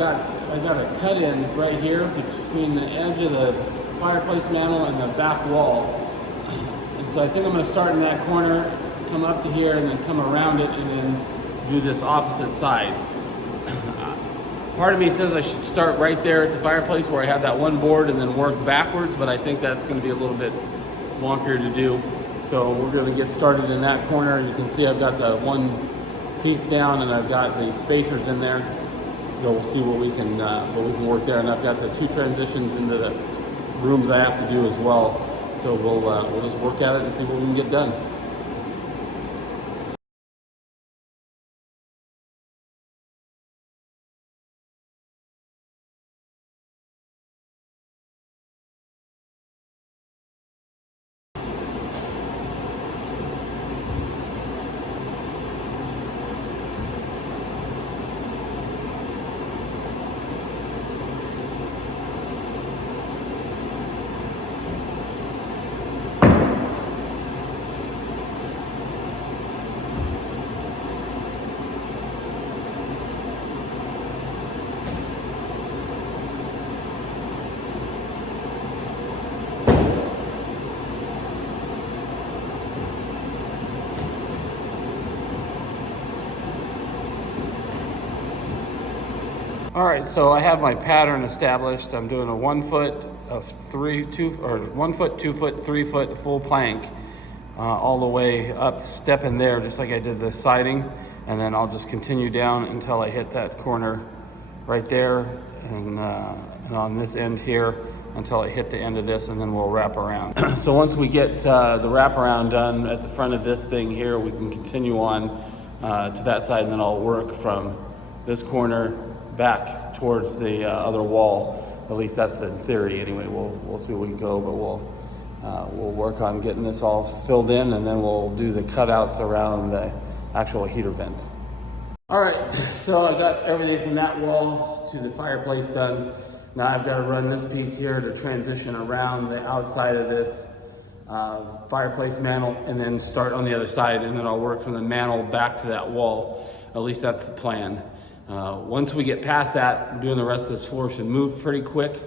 I got a cut in right here between the edge of the fireplace mantle and the back wall. And so I think I'm going to start in that corner, come up to here, and then come around it, and then do this opposite side. Part of me says I should start right there at the fireplace where I have that one board and then work backwards, but I think that's going to be a little bit wonkier to do. So we're going to get started in that corner. You can see I've got the one piece down and I've got the spacers in there. So we'll see what we can work there. And I've got the two transitions into the rooms I have to do as well. So we'll just work at it and see what we can get done. All right, so I have my pattern established. I'm doing a 1 foot of 1 foot, 2 foot, 3 foot full plank all the way up, stepping there just like I did the siding, and then I'll just continue down until I hit that corner right there, and on this end here until I hit the end of this, and then we'll wrap around. So once we get the wraparound done at the front of this thing here, we can continue on to that side, and then I'll work from this corner back towards the other wall. At least that's in theory anyway. We'll see where we go, but we'll work on getting this all filled in, and then we'll do the cutouts around the actual heater vent. All right, so I got everything from that wall to the fireplace done. Now I've got to run this piece here to transition around the outside of this fireplace mantle, and then start on the other side, and then I'll work from the mantle back to that wall. At least that's the plan. Once we get past that, doing the rest of this floor should move pretty quick,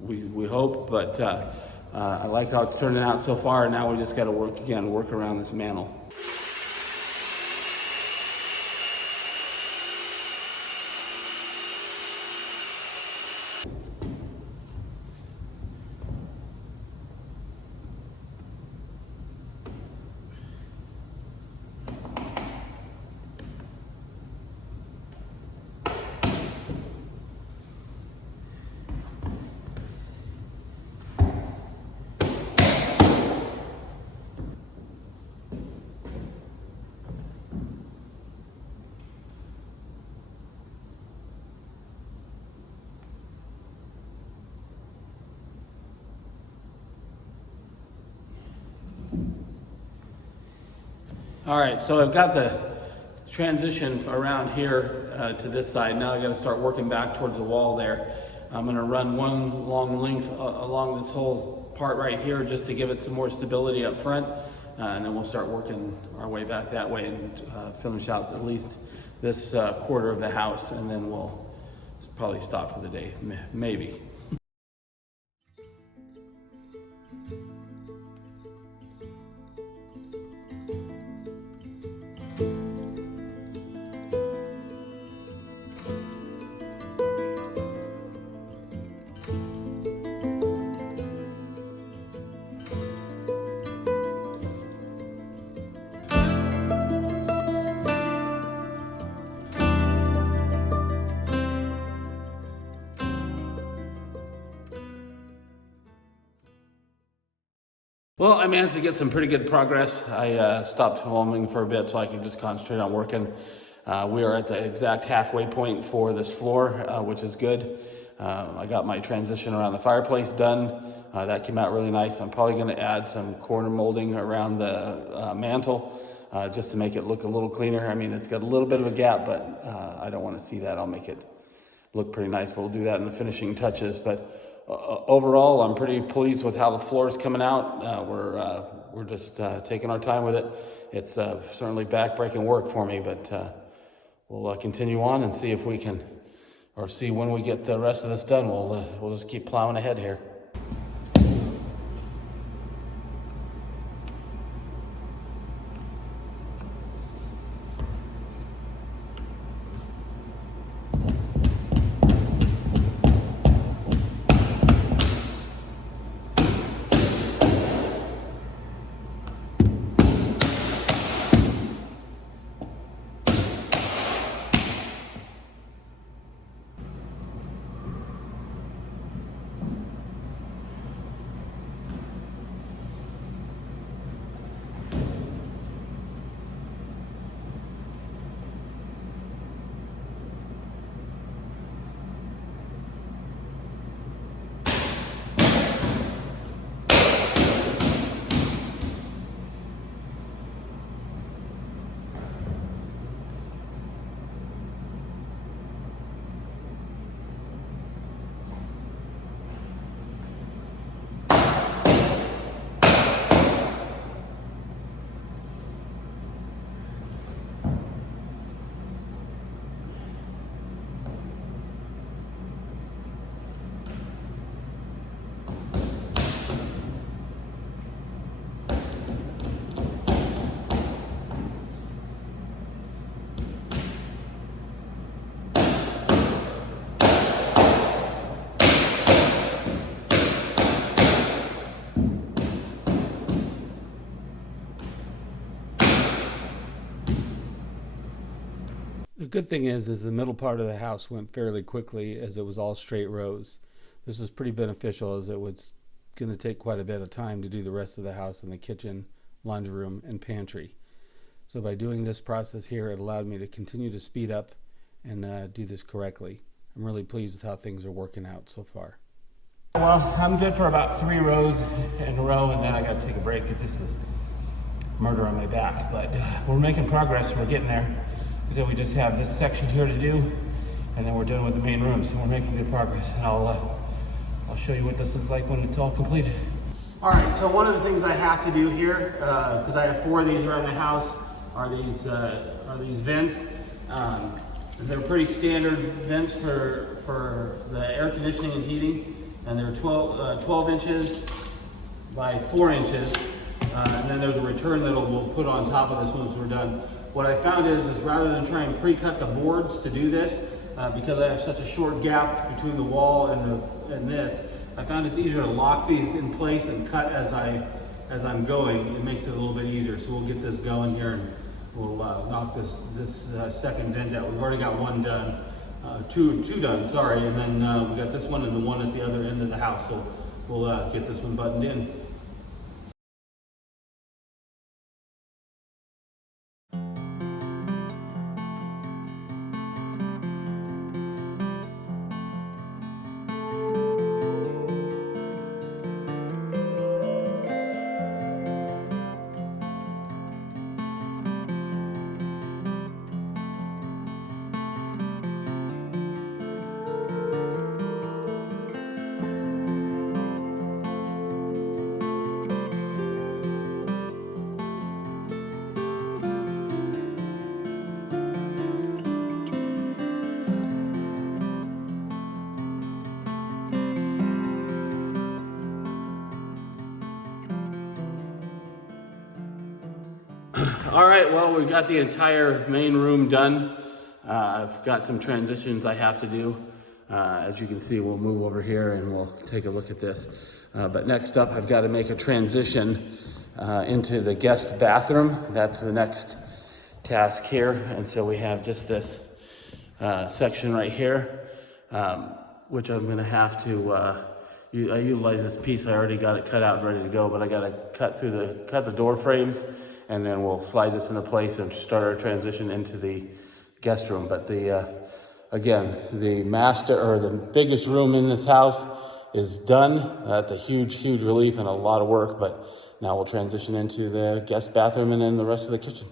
we hope, but I like how it's turning out so far. Now we just got to work around this mantle. All right, so I've got the transition around here to this side. Now I got to start working back towards the wall there. I'm going to run one long length along this whole part right here just to give it some more stability up front, and then we'll start working our way back that way and finish out at least this quarter of the house, and then we'll probably stop for the day, maybe. Well, I managed to get some pretty good progress. I stopped filming for a bit so I could just concentrate on working. We are at the exact halfway point for this floor, which is good. I got my transition around the fireplace done. That came out really nice. I'm probably going to add some corner molding around the mantle just to make it look a little cleaner. I mean, it's got a little bit of a gap, but I don't want to see that. I'll make it look pretty nice, but we'll do that in the finishing touches. But overall, I'm pretty pleased with how the floor is coming out. We're just taking our time with it. It's certainly back-breaking work for me, but we'll continue on and see if we can or see when we get the rest of this done. We'll just keep plowing ahead here. The good thing is the middle part of the house went fairly quickly as it was all straight rows. This was pretty beneficial as it was going to take quite a bit of time to do the rest of the house in the kitchen, laundry room, and pantry. So by doing this process here, it allowed me to continue to speed up and do this correctly. I'm really pleased with how things are working out so far. Well, I'm good for about 3 rows in a row, and then I got to take a break because this is murder on my back. But we're making progress. We're getting there. So we just have this section here to do, and then we're done with the main room. So we're making good progress, and I'll show you what this looks like when it's all completed. All right, so one of the things I have to do here, because I have 4 of these around the house, are these vents. They're pretty standard vents for the air conditioning and heating, and they're 12 inches by 4 inches, and then there's a return that we'll put on top of this once we're done. What I found is rather than try and pre-cut the boards to do this, because I have such a short gap between the wall and this, I found it's easier to lock these in place and cut as I'm going. It makes it a little bit easier. So we'll get this going here, and we'll knock this second vent out. We've already got one done, two done, sorry, and then we got this one and the one at the other end of the house. So we'll get this one buttoned in. All right, well, we've got the entire main room done. I've got some transitions I have to do. As you can see, we'll move over here and we'll take a look at this. But next up, I've got to make a transition into the guest bathroom. That's the next task here. And so we have just this section right here, which I'm gonna have to, I utilize this piece. I already got it cut out and ready to go, but I gotta cut the door frames, and then we'll slide this into place and start our transition into the guest room. But again, the master or the biggest room in this house is done. That's a huge relief and a lot of work, but now we'll transition into the guest bathroom and then the rest of the kitchen.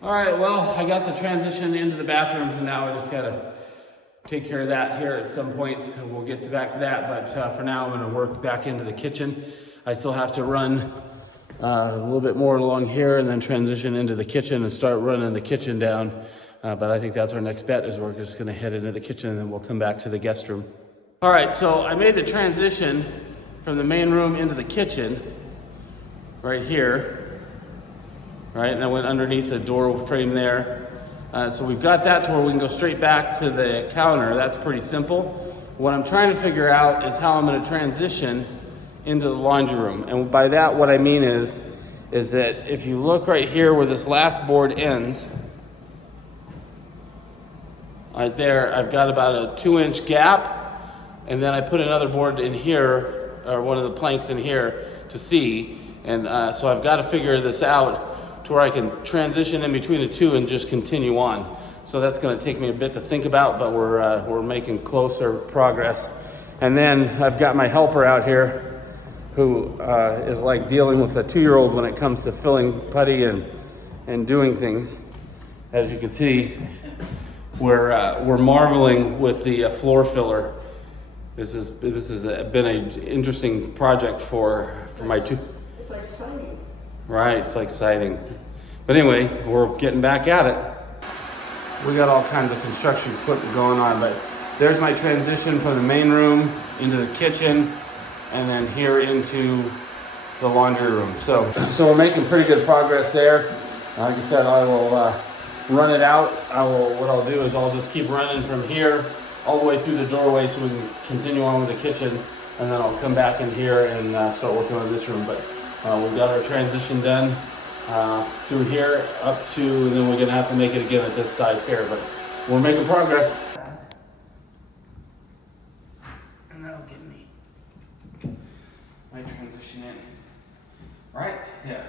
All right, well, I got the transition into the bathroom, and now I just gotta take care of that here at some point. We'll get back to that, but for now I'm gonna work back into the kitchen. I still have to run a little bit more along here and then transition into the kitchen and start running the kitchen down. But I think that's our next bet, is we're just gonna head into the kitchen and then we'll come back to the guest room. All right, so I made the transition from the main room into the kitchen right here, right? And I went underneath the door frame there. So we've got that to where we can go straight back to the counter. That's pretty simple. What I'm trying to figure out is how I'm gonna transition into the laundry room. And by that, what I mean is that if you look right here where this last board ends, right there, I've got about a 2-inch gap, and then I put another board in here, or one of the planks in here to see. And so I've got to figure this out to where I can transition in between the two and just continue on. So that's going to take me a bit to think about, but we're making closer progress. And then I've got my helper out here who is like dealing with a 2-year-old when it comes to filling putty and doing things. As you can see, we're marveling with the floor filler. This has been an interesting project for my two. It's like exciting. Right, it's like exciting. But anyway, we're getting back at it. We got all kinds of construction equipment going on, but there's my transition from the main room into the kitchen and then here into the laundry room. So we're making pretty good progress there. Like I said, I will run it out. What I'll do is I'll just keep running from here all the way through the doorway so we can continue on with the kitchen, and then I'll come back in here and start working on this room. But we've got our transition done through here up to, and then we're gonna have to make it again at this side here, but we're making progress. And that'll get me my transition in. Right? Yeah.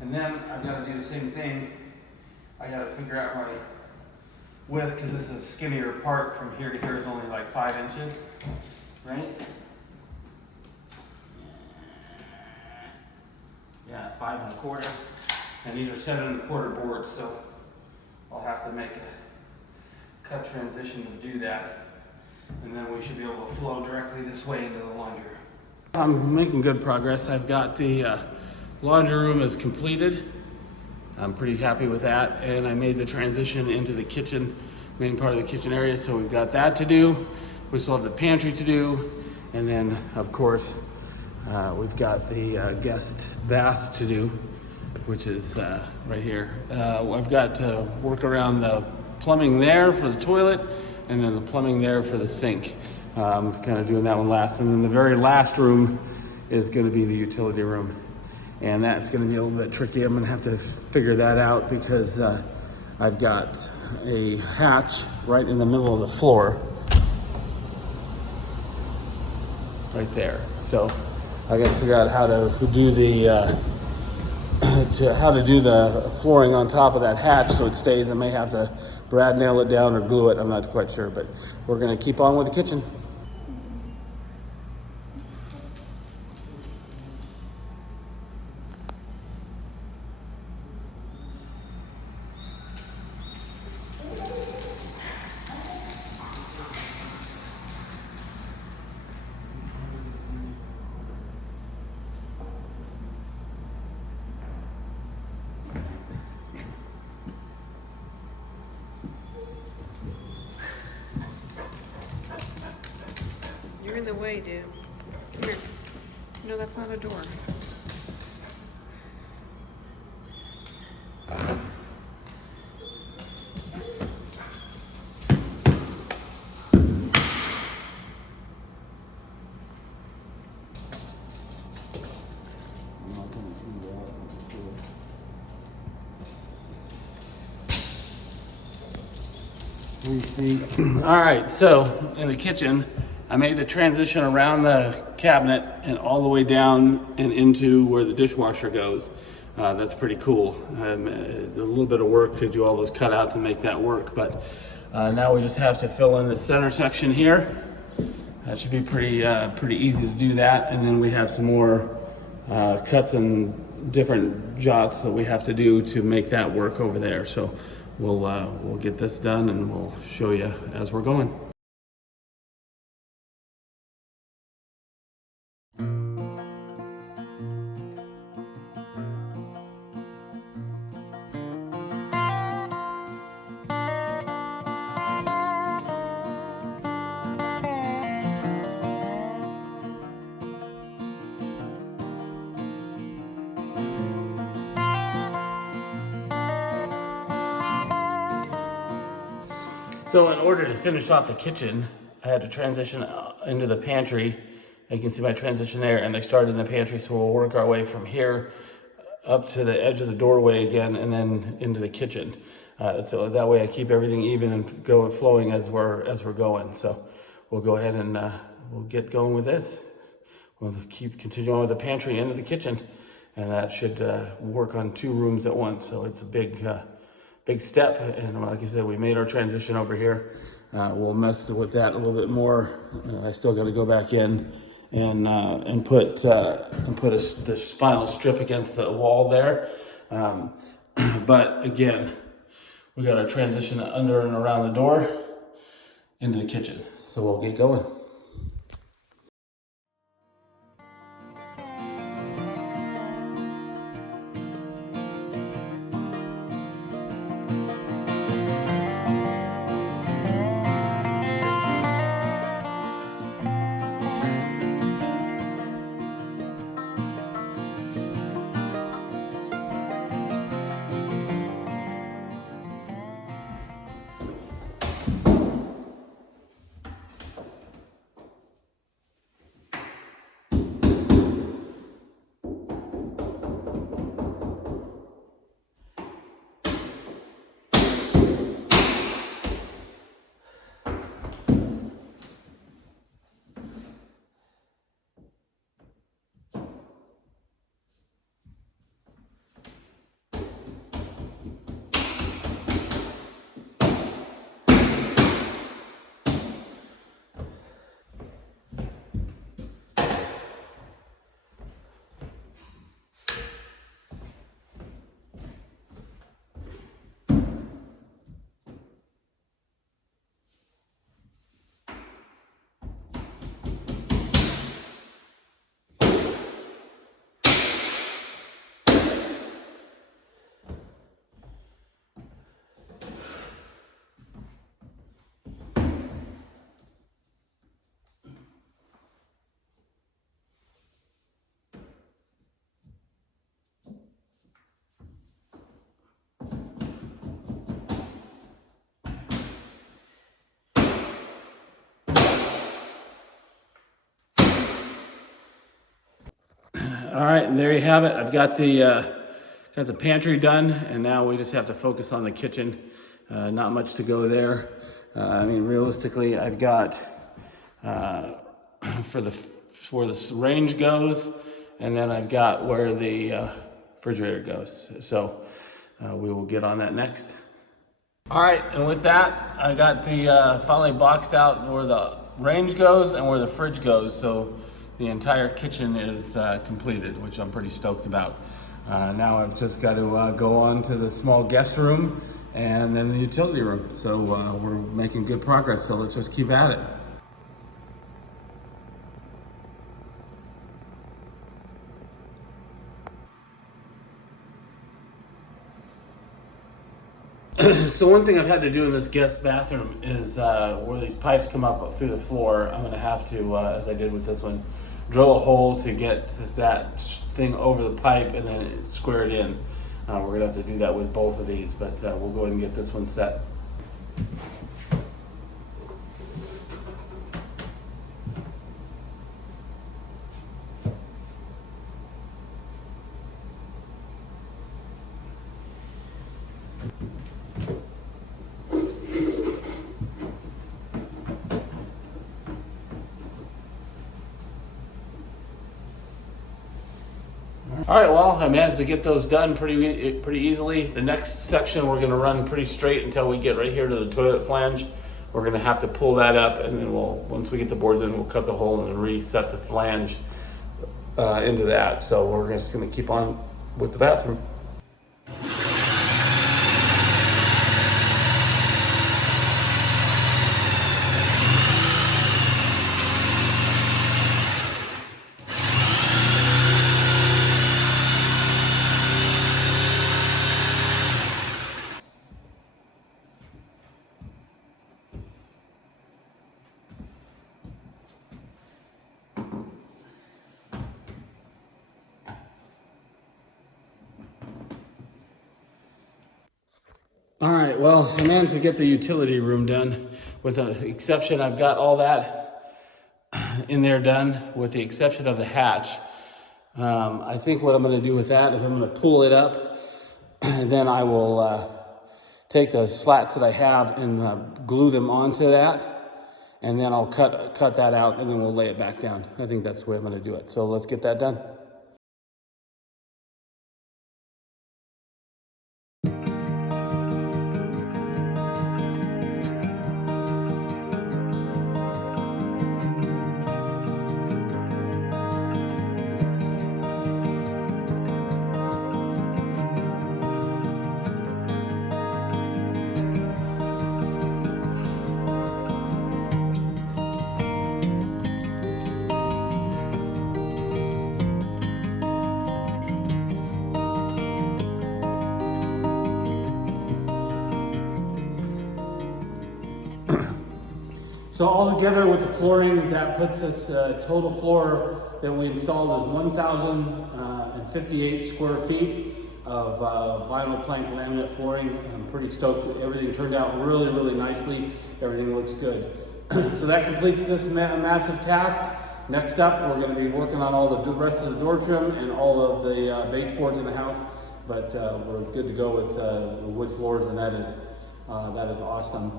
And then I've got to do the same thing. I got to figure out my width, because this is a skinnier part. From here to here is only like 5 inches, right? Yeah, 5 1/4, and these are 7 1/4 boards, so I'll have to make a cut transition to do that, and then we should be able to flow directly this way into the laundry room. I'm making good progress. I've got the laundry room is completed. I'm pretty happy with that, and I made the transition into the kitchen, main part of the kitchen area, so we've got that to do. We still have the pantry to do, and then of course we've got the guest bath to do, which is right here. I've got to work around the plumbing there for the toilet, and then the plumbing there for the sink. I'm kind of doing that one last, and then the very last room is going to be the utility room. And that's going to be a little bit tricky. I'm going to have to figure that out because I've got a hatch right in the middle of the floor, right there. So I got to figure out how to do the flooring on top of that hatch so it stays. I may have to brad nail it down or glue it. I'm not quite sure, but we're going to keep on with the kitchen. You're in the way, dude. Come here. No, that's not a door. All right, so in the kitchen, I made the transition around the cabinet and all the way down and into where the dishwasher goes. That's pretty cool. A little bit of work to do all those cutouts and make that work, but now we just have to fill in the center section here. That should be pretty easy to do that, and then we have some more cuts and different jots that we have to do to make that work over there. So we'll get this done and we'll show you as we're going. So in order to finish off the kitchen, I had to transition into the pantry. You can see my transition there, and I started in the pantry, so we'll work our way from here up to the edge of the doorway again, and then into the kitchen. So that way I keep everything even and flowing as we're going. So we'll go ahead and we'll get going with this. We'll continue on with the pantry into the kitchen, and that should work on 2 rooms at once. So it's a big step, and like I said, we made our transition over here. We'll mess with that a little bit more. I still got to go back in and put this final strip against the wall there. But again, we got our transition under and around the door into the kitchen. So we'll get going. All right, and there you have it. I've got the pantry done, and now we just have to focus on the kitchen. Not much to go there. I mean, realistically, I've got where the range goes, and then I've got where the refrigerator goes. So we will get on that next. All right, and with that, I got the finally boxed out where the range goes and where the fridge goes. So the entire kitchen is completed, which I'm pretty stoked about. Now I've just got to go on to the small guest room and then the utility room. So we're making good progress, so let's just keep at it. So one thing I've had to do in this guest bathroom is where these pipes come up through the floor, I'm gonna have to, as I did with this one, drill a hole to get that thing over the pipe and then square it in. We're gonna have to do that with both of these, but we'll go ahead and get this one set. All right, well, I managed to get those done pretty easily. The next section we're gonna run pretty straight until we get right here to the toilet flange. We're gonna have to pull that up, and then once we get the boards in, we'll cut the hole and reset the flange into that. So we're just gonna keep on with the bathroom. All right, well, I managed to get the utility room done. With the exception, I've got all that in there done, with the exception of the hatch. I think what I'm gonna do with that is I'm gonna pull it up, and then I will take the slats that I have and glue them onto that, and then I'll cut that out, and then we'll lay it back down. I think that's the way I'm gonna do it. So let's get that done. So altogether with the flooring, that puts us total floor that we installed is 1,058 square feet of vinyl plank laminate flooring. I'm pretty stoked. Everything turned out really, really nicely. Everything looks good. So that completes this massive task. Next up, we're going to be working on all the rest of the door trim and all of the baseboards in the house. But we're good to go with wood floors, and that is awesome.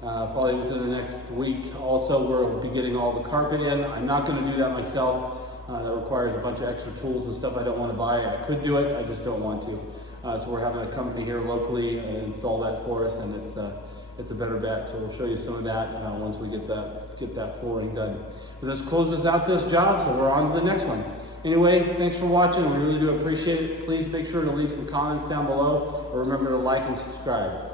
Probably within the next week. Also, we'll be getting all the carpet in. I'm not going to do that myself. That requires a bunch of extra tools and stuff I don't want to buy. I could do it, I just don't want to. So we're having a company here locally install that for us, and it's a better bet. So we'll show you some of that once we get that flooring done. But this closes out this job, so we're on to the next one. Anyway, thanks for watching. We really do appreciate it. Please make sure to leave some comments down below, or remember to like and subscribe.